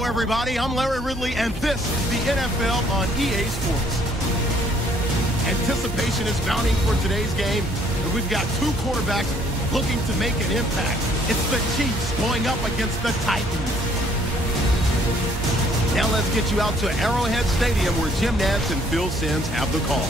Hello, everybody. I'm Larry Ridley, and this is the NFL on EA Sports. Anticipation is mounting for today's game, and we've got two quarterbacks looking to make an impact. It's the Chiefs going up against the Titans. Now let's get you out to Arrowhead Stadium, where Jim Nantz and Phil Simms have the call.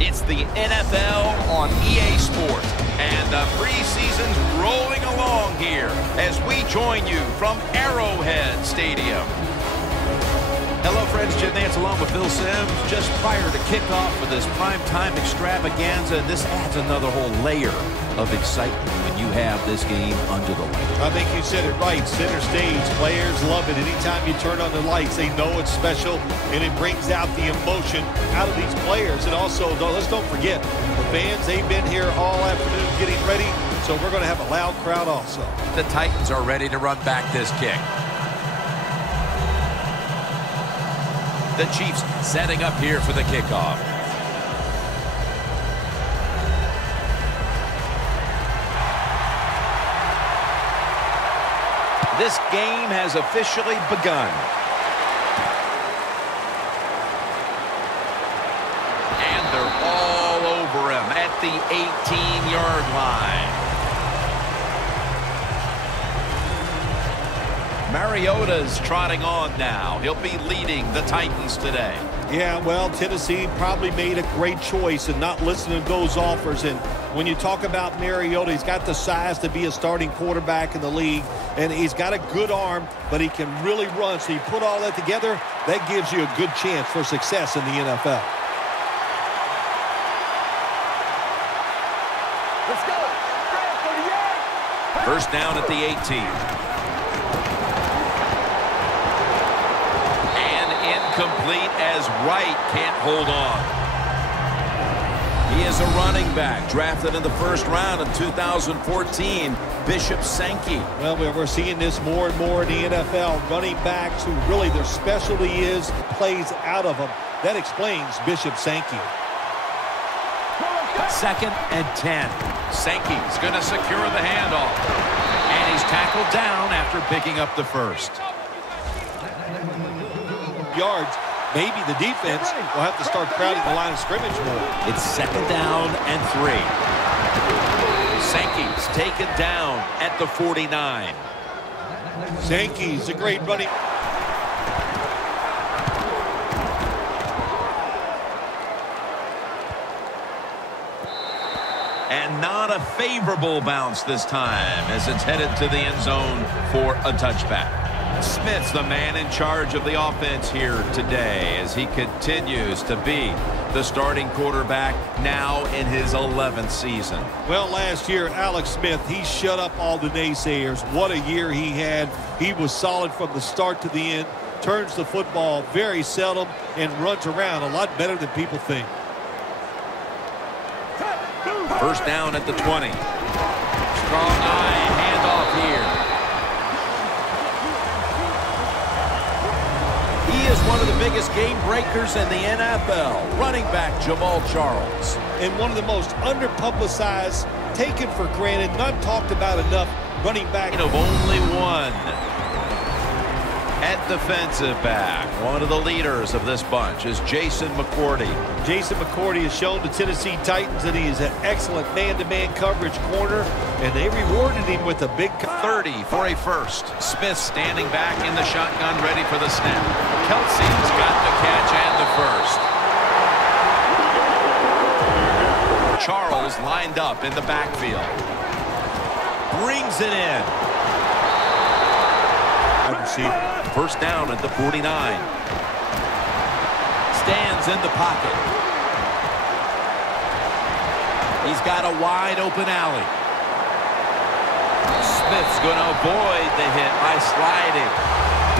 It's the NFL on EA Sports, and the preseason's rolling along here as we join you from Arrowhead Stadium. Hello, friends. Jim Nantz along with Phil Simms. Just prior to kickoff for this primetime extravaganza, and this adds another whole layer of excitement when you have this game under the light. I think you said it right. Center stage. Players love it. Anytime you turn on the lights, they know it's special, and it brings out the emotion out of these players. And also, let's don't forget, the fans, they've been here all afternoon getting ready, so we're going to have a loud crowd also. The Titans are ready to run back this kick. The Chiefs setting up here for the kickoff. This game has officially begun. And they're all over him at the 18-yard line. Mariota's trotting on now. He'll be leading the Titans today. Yeah, well, Tennessee probably made a great choice in not listening to those offers. And when you talk about Mariota, he's got the size to be a starting quarterback in the league, and he's got a good arm, but he can really run. So you put all that together, that gives you a good chance for success in the NFL. Let's go. First down at the 18. Complete as Wright can't hold on. He is a running back drafted in the first round of 2014, Bishop Sankey. Well, we're seeing this more and more in the NFL. Running backs who really their specialty is plays out of them. That explains Bishop Sankey. Second and 10. Sankey's going to secure the handoff. And he's tackled down after picking up the first. Yards, maybe the defense will have to start crowding the line of scrimmage more. It's second down and 3. Sankey's taken down at the 49. Sankey's a great running. And not a favorable bounce this time as it's headed to the end zone for a touchback. Smith's the man in charge of the offense here today as he continues to be the starting quarterback now in his 11th season. Well, last year, Alex Smith, he shut up all the naysayers. What a year he had. He was solid from the start to the end, turns the football very seldom, and runs around a lot better than people think. First down at the 20. Strong eye handoff here. He is one of the biggest game breakers in the NFL, running back Jamal Charles. And one of the most under-publicized, taken for granted, not talked about enough running back. Of only one at defensive back. One of the leaders of this bunch is Jason McCourty. Jason McCourty has shown the Tennessee Titans that he is an excellent man-to-man coverage corner, and they rewarded him with a big 30 for a first. Smith standing back in the shotgun, ready for the snap. Kelsey's got the catch and the first. Charles lined up in the backfield. Brings it in. First down at the 49. Stands in the pocket. He's got a wide open alley. Smith's going to avoid the hit by sliding.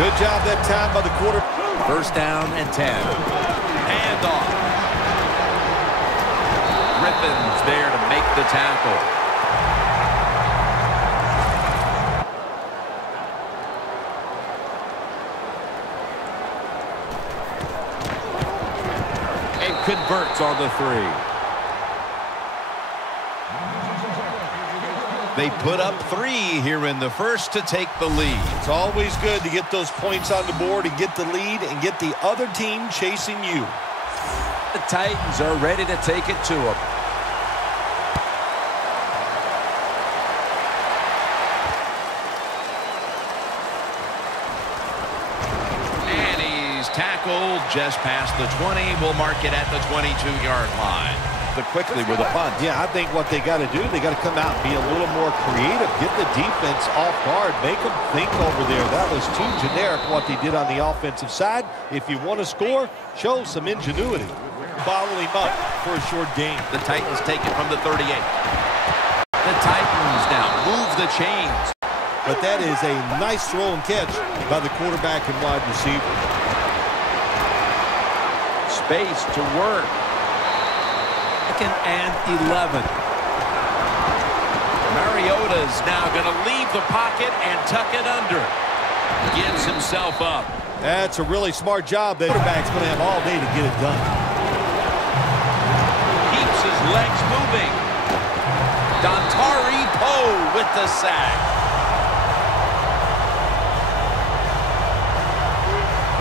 Good job that time by the quarter. First down and 10. Handoff. Griffin's there to make the tackle. Converts on the 3. They put up 3 here in the first to take the lead. It's always good to get those points on the board and get the lead and get the other team chasing you. The Titans are ready to take it to them. And he's tackled just past the 20. We'll mark it at the 22-yard line. But quickly with a punt. Yeah, I think what they got to do, they got to come out and be a little more creative. Get the defense off guard. Make them think over there. That was too generic what they did on the offensive side. If you want to score, show some ingenuity. Bottle him up for a short gain. The Titans take it from the 38. The Titans now move the chains. But that is a nice throw and catch by the quarterback and wide receiver. Space to work. Second and 11. Mariota's now going to leave the pocket and tuck it under. Gives himself up. That's a really smart job. The quarterback's going to have all day to get it done. Keeps his legs moving. Dontari Poe with the sack.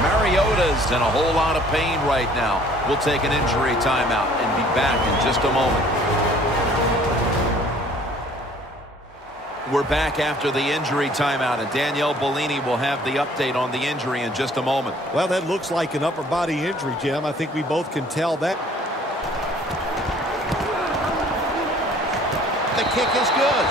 Mariota's in a whole lot of pain right now. We'll take an injury timeout and be back in just a moment. We're back after the injury timeout, and Danielle Bellini will have the update on the injury in just a moment. Well, that looks like an upper body injury, Jim. I think we both can tell that. The kick is good.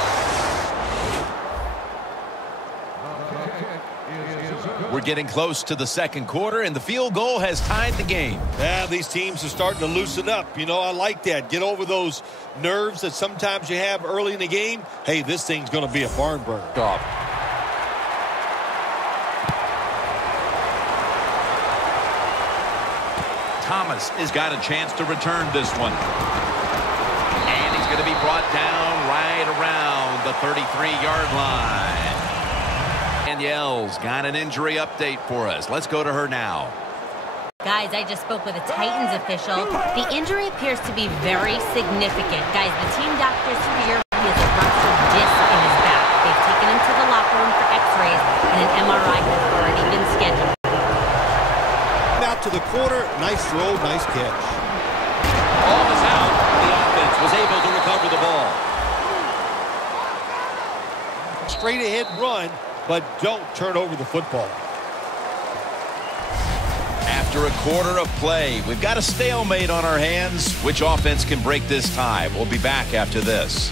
We're getting close to the second quarter, and the field goal has tied the game. Yeah, these teams are starting to loosen up. You know, I like that. Get over those nerves that sometimes you have early in the game. Hey, this thing's going to be a barn burner. Thomas has got a chance to return this one. And he's going to be brought down right around the 33-yard line. Danielle's got an injury update for us. Let's go to her now. Guys, I just spoke with a Titans official. The injury appears to be very significant. Guys, the team doctors fear he has a ruptured disc in his back. They've taken him to the locker room for x-rays, and an MRI has already been scheduled. Out to the corner. Nice throw, nice catch. Ball is out. The offense was able to recover the ball. Straight ahead run, but don't turn over the football. After a quarter of play, we've got a stalemate on our hands. Which offense can break this tie? We'll be back after this.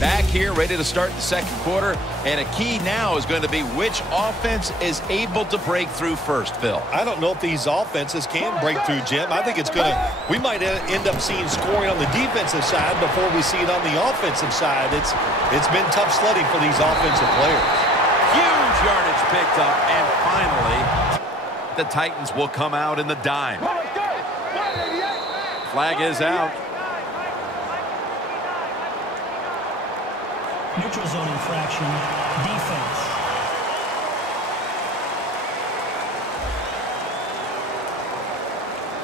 Back here, ready to start the second quarter, and a key now is going to be which offense is able to break through first, Phil. I don't know if these offenses can break through, Jim. I think it's going to, we might end up seeing scoring on the defensive side before we see it on the offensive side. It's been tough sledding for these offensive players. Huge yardage picked up, and finally, the Titans will come out in the dime. Flag is out. Neutral zone infraction, defense.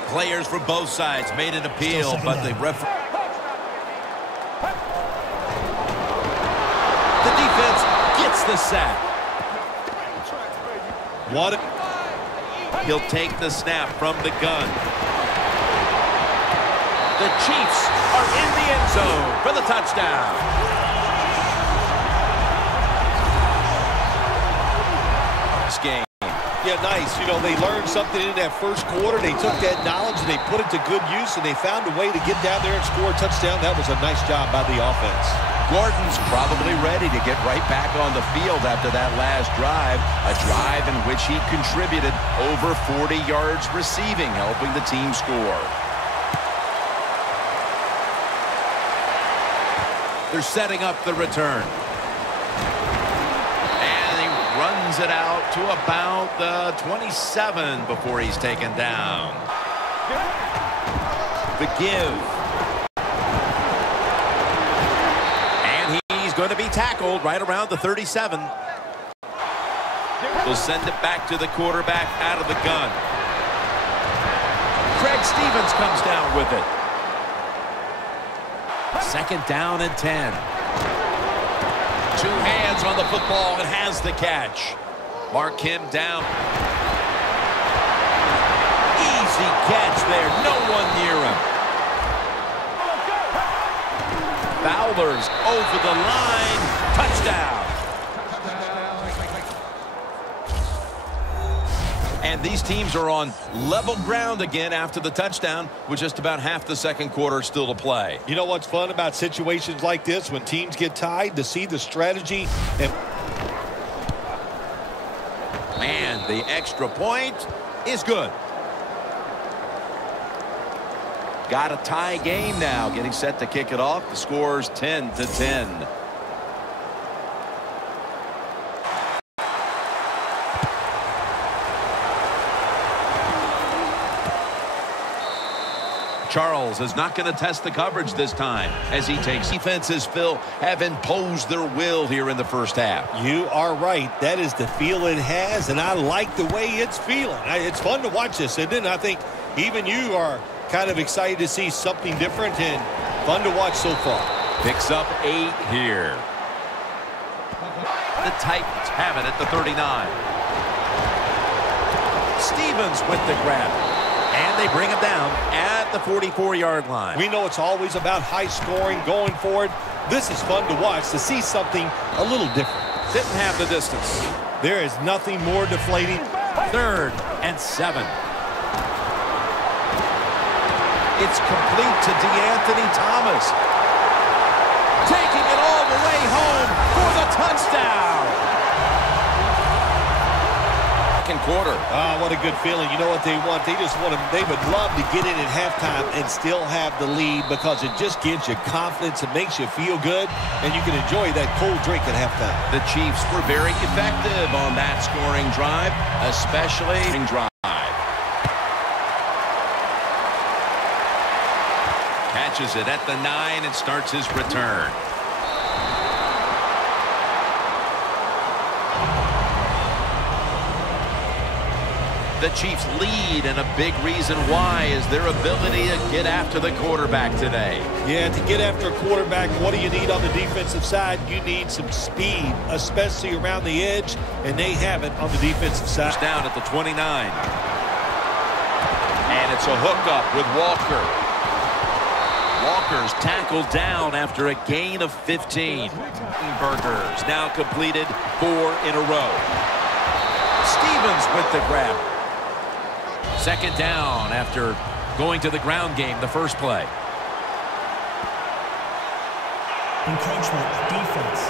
Players for both sides made an appeal, but the referee. The defense gets the sack. What? He'll take the snap from the gun. The Chiefs are in the end zone for the touchdown. Game. Yeah, nice. You know, they learned something in that first quarter. They took that knowledge and they put it to good use, and they found a way to get down there and score a touchdown. That was a nice job by the offense. Gordon's probably ready to get right back on the field after that last drive, a drive in which he contributed over 40 yards receiving, helping the team score. They're setting up the return. Runs it out to about the 27 before he's taken down. The give. And he's going to be tackled right around the 37. They'll send it back to the quarterback out of the gun. Craig Stevens comes down with it. Second down and 10. Two hands on the football and has the catch. Mark him down. Easy catch there. No one near him. Fowler's over the line. Touchdown. And these teams are on level ground again after the touchdown with just about half the second quarter still to play. You know what's fun about situations like this when teams get tied, to see the strategy and the extra point is good. Got a tie game now, getting set to kick it off. The score's 10-10. Charles is not going to test the coverage this time as he takes defenses, Phil, have imposed their will here in the first half. You are right. That is the feel it has, and I like the way it's feeling. It's fun to watch this, isn't it? I think even you are kind of excited to see something different and fun to watch so far. Picks up 8 here. The Titans have it at the 39. Stevens with the grab. And they bring him down at the 44-yard line. We know it's always about high scoring going forward. This is fun to watch, to see something a little different. Didn't have the distance. There is nothing more deflating. 3rd and 7. It's complete to DeAnthony Thomas. Taking it all the way home for the touchdown. Second quarter. What a good feeling. You know what they want? They just want to, they would love to get in at halftime and still have the lead, because it just gives you confidence. It makes you feel good, and you can enjoy that cold drink at halftime. The Chiefs were very effective on that scoring drive, especially drive. Catches it at the 9 and starts his return. The Chiefs lead, and a big reason why is their ability to get after the quarterback today. Yeah, to get after a quarterback, what do you need on the defensive side? You need some speed, especially around the edge, and they have it on the defensive side. Down at the 29. And it's a hookup with Walker. Walker's tackled down after a gain of 15. Burgers now completed 4 in a row. Stevens with the grab. Second down after going to the ground game the first play. Encroachment, defense.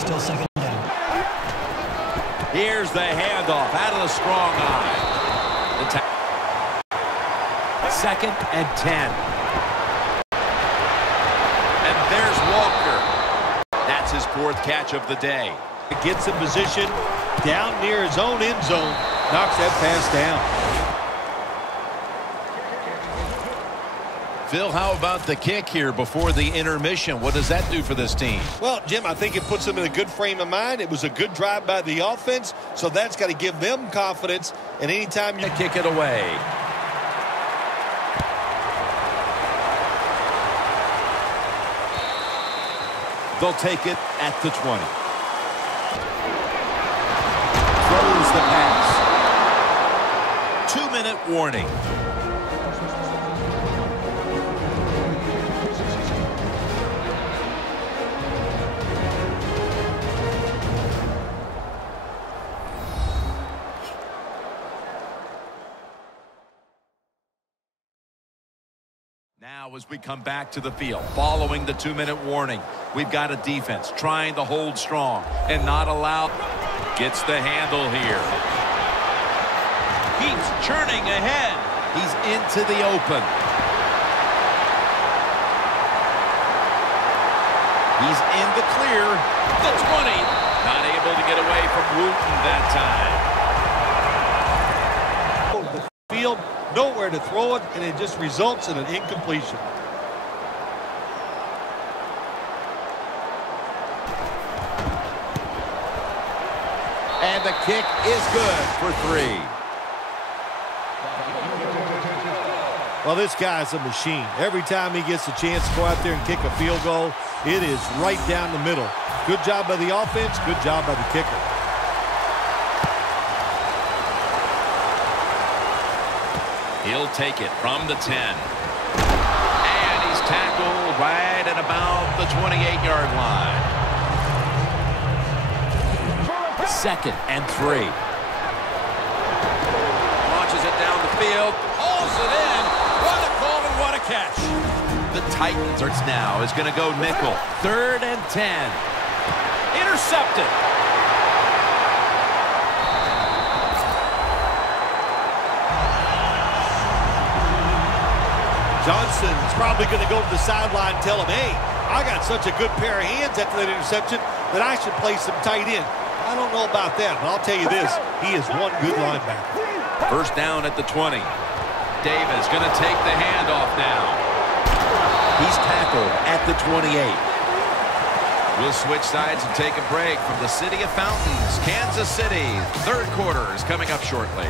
Still second down. Here's the handoff out of the strong eye. Second and 10. And there's Walker. That's his 4th catch of the day. Gets in position down near his own end zone. Knocks that pass down. Phil, how about the kick here before the intermission? What does that do for this team? Well, Jim, I think it puts them in a good frame of mind. It was a good drive by the offense, so that's got to give them confidence. And anytime you kick it away. They'll take it at the 20. Throws the pass. 2-minute warning. Now as we come back to the field, following the 2-minute warning, we've got a defense trying to hold strong and not allow. Gets the handle here. Keeps churning ahead. He's into the open. He's in the clear. The 20. Not able to get away from Wooten that time. the field, nowhere to throw it, and it just results in an incompletion. And the kick is good for 3. Well, this guy's a machine. Every time he gets a chance to go out there and kick a field goal, it is right down the middle. Good job by the offense, good job by the kicker. He'll take it from the 10. And he's tackled right at about the 28-yard line. 2nd and 3. Launches it down the field. Hauls it in. What a call and what a catch. The Titans now is going to go nickel. 3rd and 10. Intercepted. Johnson's probably going to go to the sideline and tell him, hey, I got such a good pair of hands after that interception that I should play some tight end. I don't know about that, but I'll tell you this, he is one good linebacker. 1st down at the 20. Davis going to take the handoff now. He's tackled at the 28. We'll switch sides and take a break from the City of Fountains, Kansas City. 3rd quarter is coming up shortly.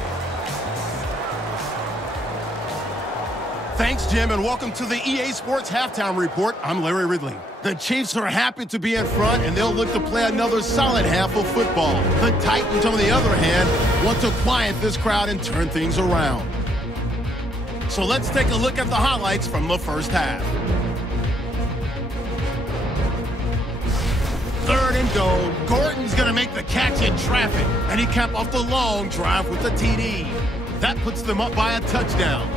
Thanks, Jim, and welcome to the EA Sports Halftime Report. I'm Larry Ridley. The Chiefs are happy to be in front, and they'll look to play another solid half of football. The Titans, on the other hand, want to quiet this crowd and turn things around. So let's take a look at the highlights from the first half. 3rd and goal. Gordon's going to make the catch in traffic, and he capped off the long drive with the TD. That puts them up by a touchdown.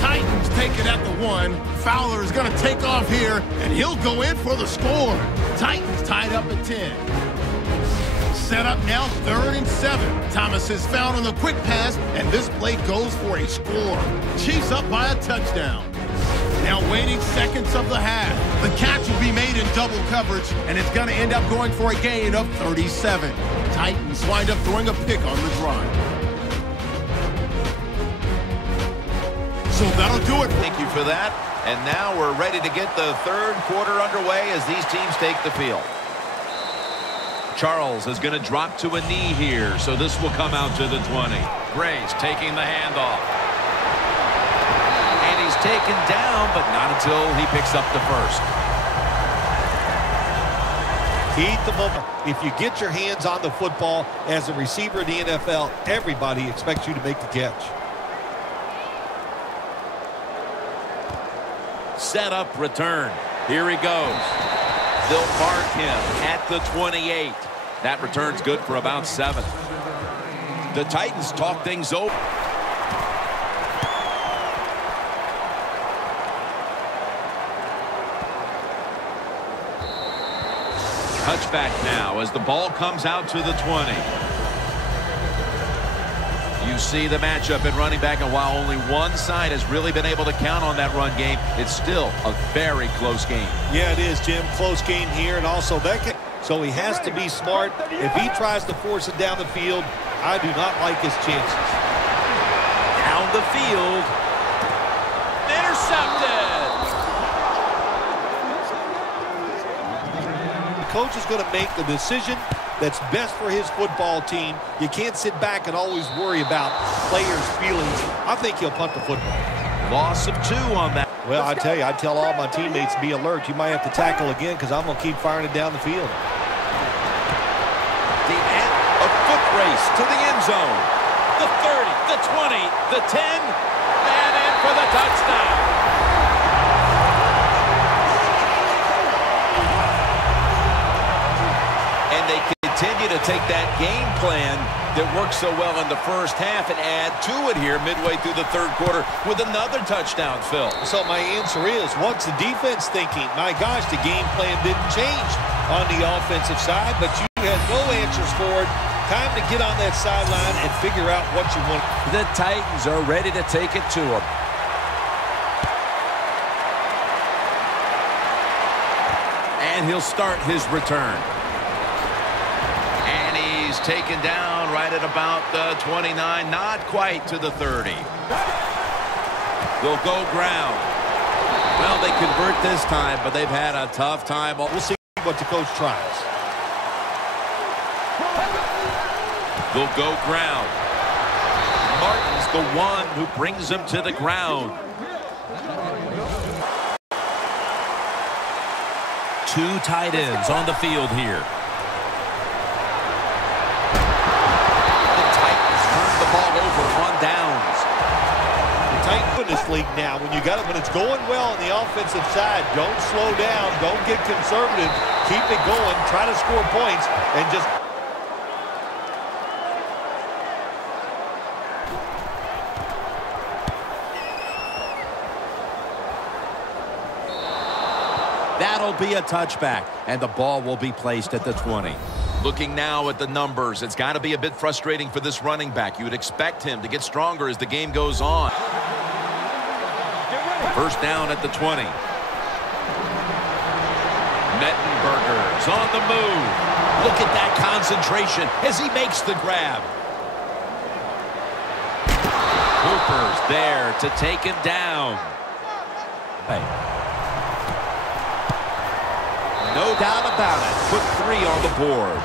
Titans take it at the 1. Fowler is going to take off here, and he'll go in for the score. Titans tied up at 10. Set up now, 3rd and 7. Thomas is found on the quick pass, and this play goes for a score. Chiefs up by a touchdown. Now waiting seconds of the half. The catch will be made in double coverage, and it's going to end up going for a gain of 37. Titans wind up throwing a pick on the drive. So that'll do it. Thank you for that. And now we're ready to get the 3rd quarter underway as these teams take the field. Charles is going to drop to a knee here, so this will come out to the 20. Gray's taking the handoff. And he's taken down, but not until he picks up the 1st. Keep the moment. If you get your hands on the football as a receiver in the NFL, everybody expects you to make the catch. Set up return. Here he goes. They'll mark him at the 28. That return's good for about 7. The Titans talk things over. Touchback now as the ball comes out to the 20. You see the matchup in running back, and while only one side has really been able to count on that run game, it's still a very close game. Yeah, it is, Jim. Close game here, and also that game. So he has to be smart. If he tries to force it down the field, I do not like his chances. Down the field. Intercepted. The coach is going to make the decision that's best for his football team. You can't sit back and always worry about players' feelings. I think he'll punt the football. Loss of 2 on that. Well, I tell you, I tell all my teammates, be alert. You might have to tackle again because I'm going to keep firing it down the field. A foot race to the end zone. The 30, the 20, the 10, and in for the touchdown. And they continue to take that game plan that worked so well in the first half and add to it here midway through the 3rd quarter with another touchdown, Phil. So my answer is, what's the defense thinking? My gosh, the game plan didn't change on the offensive side, but you had no answers for it. Time to get on that sideline and figure out what you want. The Titans are ready to take it to them. And he'll start his return. And he's taken down right at about the 29, not quite to the 30. They'll go ground. Well, they convert this time, but they've had a tough time. We'll see what the coach tries. They'll go ground. Martin's the one who brings him to the ground. Two tight ends on the field here. The Titans turn the ball over on downs. The Titans in this league now, when it's going well on the offensive side, don't slow down, don't get conservative, keep it going, try to score points, and just... That'll be a touchback, and the ball will be placed at the 20. Looking now at the numbers, it's got to be a bit frustrating for this running back. You would expect him to get stronger as the game goes on. First down at the 20. Mettenberger's on the move. Look at that concentration as he makes the grab. Cooper's there to take him down. Hey. No doubt about it. Put 3 on the board.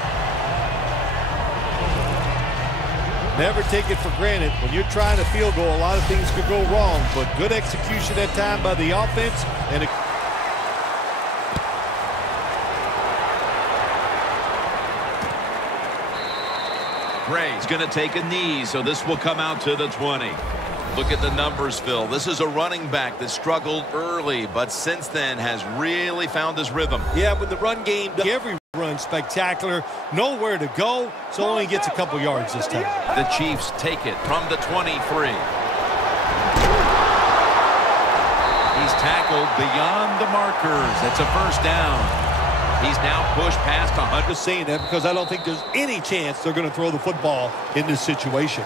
Never take it for granted. When you're trying to field goal, a lot of things could go wrong, but good execution that time by the offense. And Gray's going to take a knee, so this will come out to the 20. Look at the numbers, Phil. This is a running back that struggled early, but since then has really found his rhythm. yeah, with the run game, every run spectacular, nowhere to go, so only gets a couple yards this time. The Chiefs take it from the 23. He's tackled beyond the markers. It's a first down. He's now pushed past 100. I'm just saying that because I don't think there's any chance they're going to throw the football in this situation.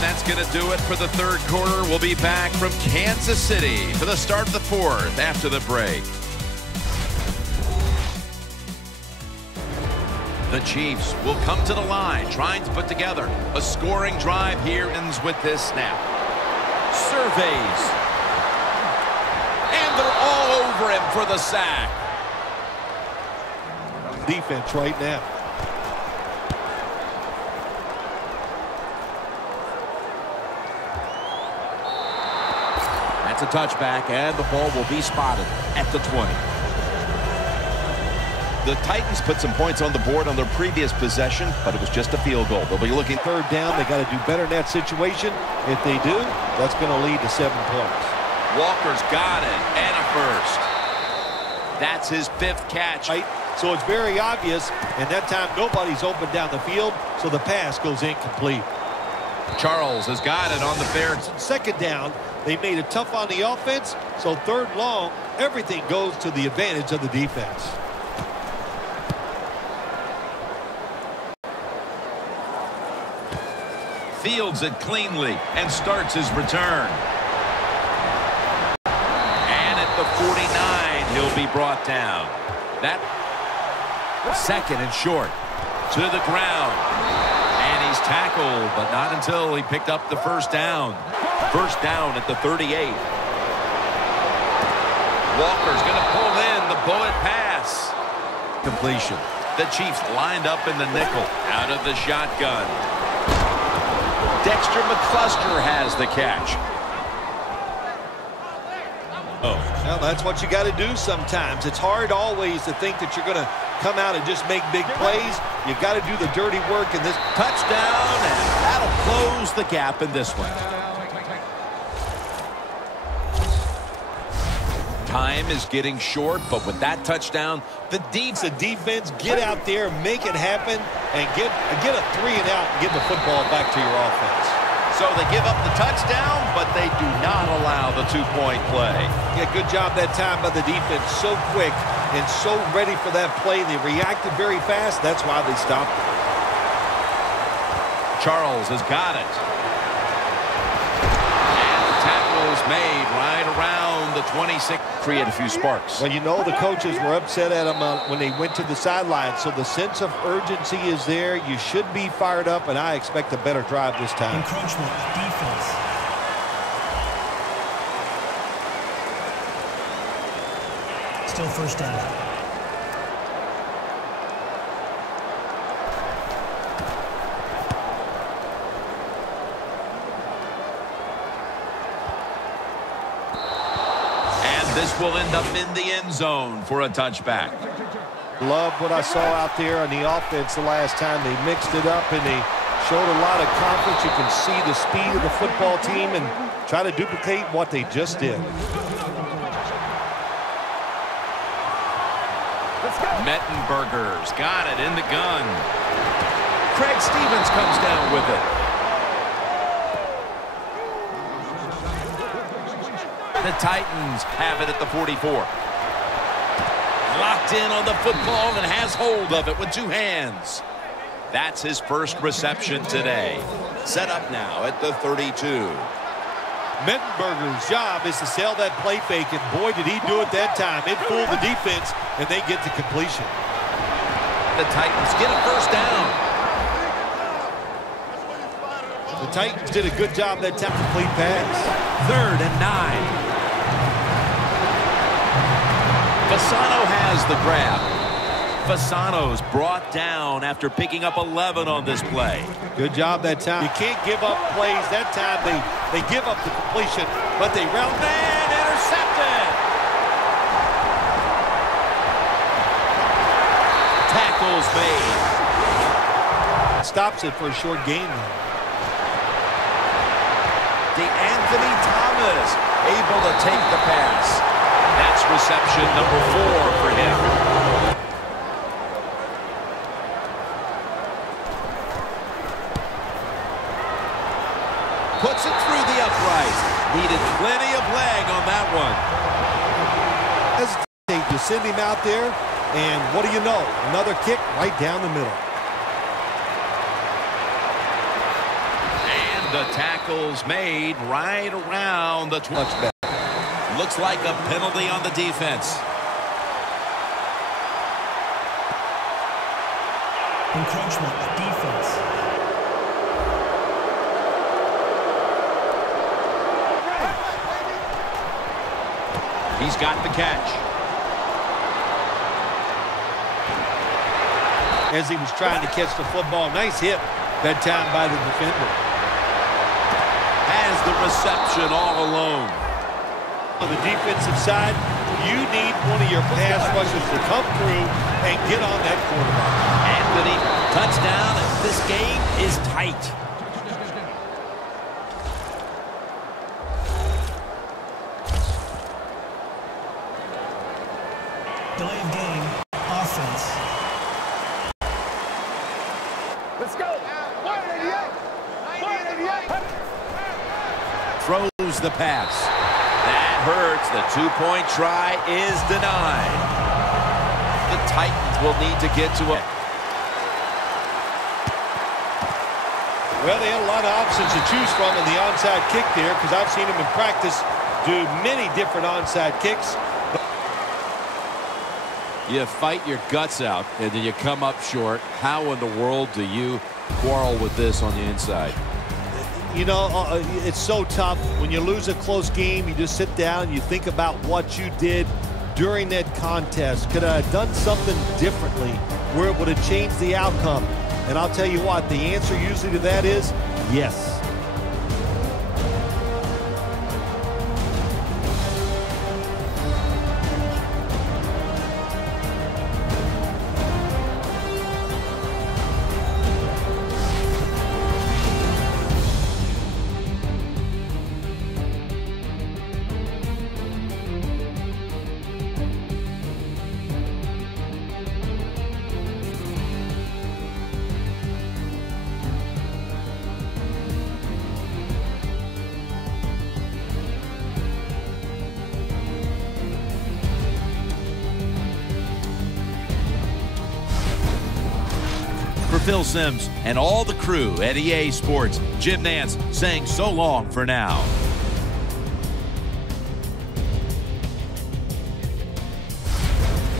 That's going to do it for the third quarter. We'll be back from Kansas City for the start of the fourth after the break. The Chiefs will come to the line, trying to put together a scoring drive here. Ends with this snap. Surveys. And they're all over him for the sack. Defense right now. A touchback, and the ball will be spotted at the 20. The Titans put some points on the board on their previous possession, but it was just a field goal. They'll be looking third down. They got to do better in that situation. If they do, that's going to lead to 7 points. Walker's got it, and a first. That's his 5th catch. Right? So it's very obvious, and that time nobody's open down the field, so the pass goes incomplete. Charles has got it on the fair. Second down. They made it tough on the offense, so third long, everything goes to the advantage of the defense. Fields it cleanly and starts his return. And at the 49, he'll be brought down. That second and short to the ground. And he's tackled, but not until he picked up the first down. First down at the 38. Walker's going to pull in the bullet pass. Completion. The Chiefs lined up in the nickel out of the shotgun. Dexter McCluster has the catch. Oh, well, that's what you got to do sometimes. It's hard always to think that you're going to come out and just make big plays. You got to do the dirty work in this. Touchdown, and that'll close the gap in this one. Time is getting short, but with that touchdown, the defense get out there, make it happen, and get a 3 and out and get the football back to your offense. So they give up the touchdown, but they do not allow the 2-point play. Yeah, good job that time by the defense. So quick and so ready for that play. They reacted very fast. That's why they stopped it. Charles has got it. And the tackle is made right around the 26. Create a few sparks. Well, you know the coaches were upset at him when they went to the sideline, so the sense of urgency is there. You should be fired up, and I expect a better drive this time. Encroachment, defense. Still first down. This will end up in the end zone for a touchback. Love what I saw out there on the offense the last time. They mixed it up and they showed a lot of confidence. You can see the speed of the football team and try to duplicate what they just did. Mettenberger's got it in the gun. Craig Stevens comes down with it. The Titans have it at the 44. Locked in on the football and has hold of it with two hands. That's his first reception today. Set up now at the 32. Mettenberger's job is to sell that play fake, and boy, did he do it that time. It fooled the defense, and they get to completion. The Titans get a first down. The Titans did a good job that time. Complete pass. 3rd and 9. Fasano has the grab. Fasano's brought down after picking up 11 on this play. Good job that time. You can't give up plays. That time they give up the completion, but they round and intercepted. Tackles made. Stops it for a short gain. DeAnthony Thomas able to take the pass. That's reception number 4 for him. Puts it through the upright. Needed plenty of leg on that one. Hesitate to send him out there, and what do you know? Another kick right down the middle. And the tackle's made right around the touchback. Looks like a penalty on the defense. Encroachment, defense. He's got the catch. As he was trying to catch the football, nice hit that time by the defender. Has the reception all alone. On the defensive side, you need one of your pass rushers to come through and get on that quarterback. Anthony, touchdown, and this game is tight. Delay of game, offense. Let's go. 188. Throws the pass. That hurts. The two-point try is denied. The Titans will need to get to it. Well, they had a lot of options to choose from in the onside kick there, because I've seen them in practice do many different onside kicks. You fight your guts out, and then you come up short. How in the world do you quarrel with this on the inside? You know, it's so tough. When you lose a close game, you just sit down and you think about what you did during that contest. Could I have done something differently where it would have changed the outcome? And I'll tell you what, the answer usually to that is yes. For Phil Simms and all the crew at EA Sports, Jim Nance saying so long for now.